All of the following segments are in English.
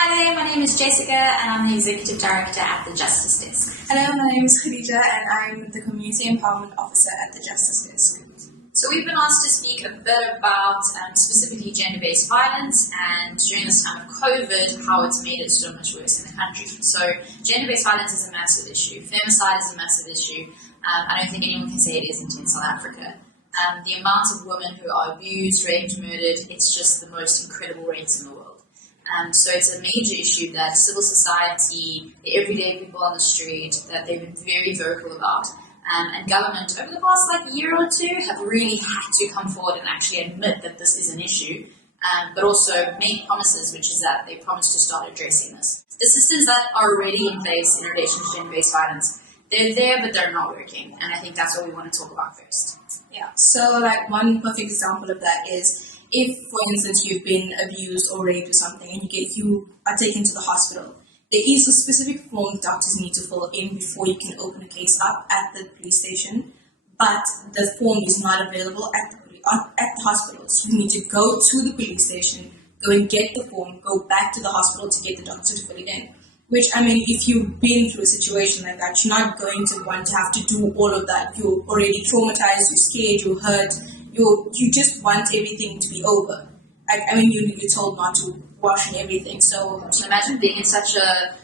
Hi there, my name is Jessica and I'm the Executive Director at the Justice Desk. Hello, my name is Khadija and I'm the Community Empowerment Officer at the Justice Desk. So we've been asked to speak a bit about specifically gender-based violence, and during this time of COVID, how it's made it so much worse in the country. So gender-based violence is a massive issue. Femicide is a massive issue. I don't think anyone can say it isn't in South Africa. The amount of women who are abused, raped, murdered, it's just the most incredible rates in the world. So it's a major issue that civil society, the everyday people on the street, that they've been very vocal about. And government, over the past year or two, have really had to come forward and actually admit that this is an issue, but also make promises, which is that they promise to start addressing this. The systems that are already in place in relation to gender-based violence, they're there, but they're not working. And I think that's what we want to talk about first. Yeah, so one perfect example of that is if, for instance, you've been abused or raped or something and you are taken to the hospital, there is a specific form doctors need to fill in before you can open a case up at the police station, but the form is not available at the hospital. So you need to go to the police station, go and get the form, go back to the hospital to get the doctor to fill it in. Which, if you've been through a situation like that, you're not going to want to have to do all of that. You're already traumatized, you're scared, you're hurt, you just want everything to be over. You're told not to wash and everything. So imagine being in such a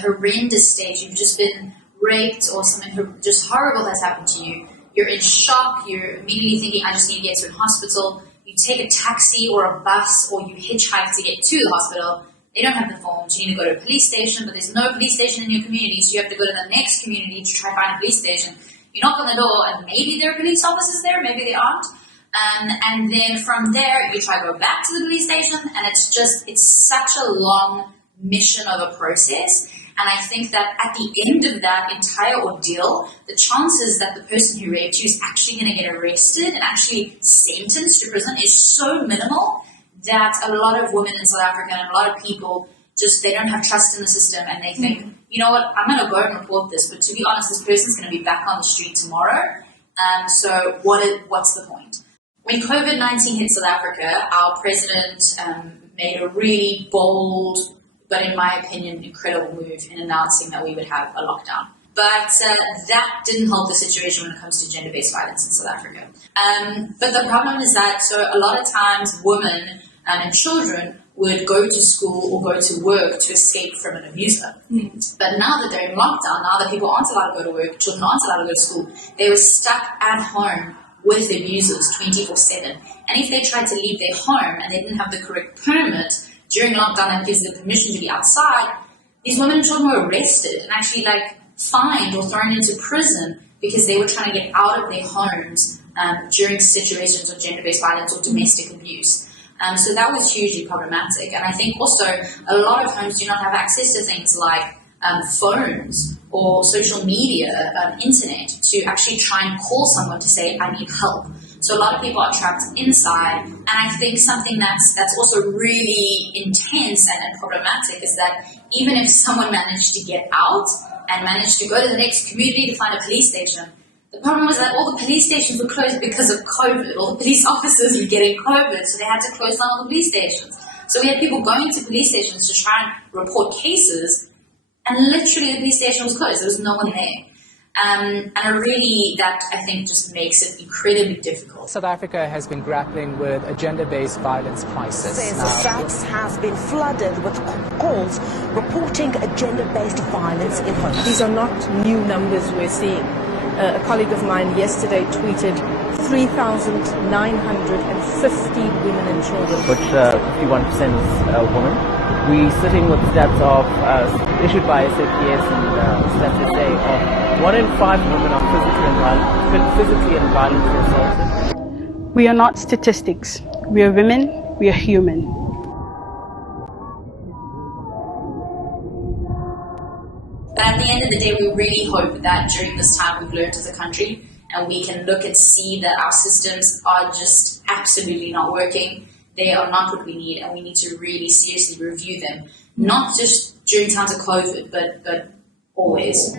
horrendous state. You've just been raped or something just horrible has happened to you. You're in shock. You're immediately thinking, I just need to get to a hospital. You take a taxi or a bus or you hitchhike to get to the hospital. They don't have the forms. You need to go to a police station, but there's no police station in your community, so you have to go to the next community to try to find a police station. You knock on the door, and maybe there are police officers there, maybe they aren't. And then from there, you try to go back to the police station, and it's such a long mission of a process. And I think that at the end of that entire ordeal, the chances that the person who raped you is actually going to get arrested and actually sentenced to prison is so minimal that a lot of women in South Africa and a lot of people they don't have trust in the system, and they think, you know what, I'm going to go and report this, but to be honest, this person's going to be back on the street tomorrow. So what's the point? When COVID-19 hit South Africa, our president made a really bold, but in my opinion, incredible move in announcing that we would have a lockdown. But that didn't help the situation when it comes to gender-based violence in South Africa. But the problem is that, a lot of times women and children would go to school or go to work to escape from an abuser. But now that they're in lockdown, now that people aren't allowed to go to work, children aren't allowed to go to school, they were stuck at home with abusers 24/7. And if they tried to leave their home and they didn't have the correct permit during lockdown that gives them permission to be outside, these women and children were arrested and actually fined or thrown into prison because they were trying to get out of their homes during situations of gender-based violence or domestic abuse. So that was hugely problematic. And I think also a lot of homes do not have access to things like phones or social media, internet, to actually try and call someone to say, I need help. So a lot of people are trapped inside. And I think something that's also really intense and problematic is that even if someone managed to get out and managed to go to the next community to find a police station, the problem was that all the police stations were closed because of COVID. All the police officers were getting COVID, so they had to close down all the police stations. So we had people going to police stations to try and report cases, and literally the police station was closed. There was no one there. And that I think just makes it incredibly difficult. South Africa has been grappling with a gender-based violence crisis. SAPS has been flooded with calls reporting a gender-based violence in homes. These are not new numbers we're seeing. A colleague of mine yesterday tweeted 3,950 women and children. Which 51% is women. We're sitting with stats of issued by SAPS and Stats SA of 1 in 5 women are physically and violently assaulted. We are not statistics. We are women. We are human. But at the end of the day, we really hope that during this time we've learned as a country and we can look and see that our systems are just absolutely not working. They are not what we need, and we need to really seriously review them, not just during times of COVID, but always.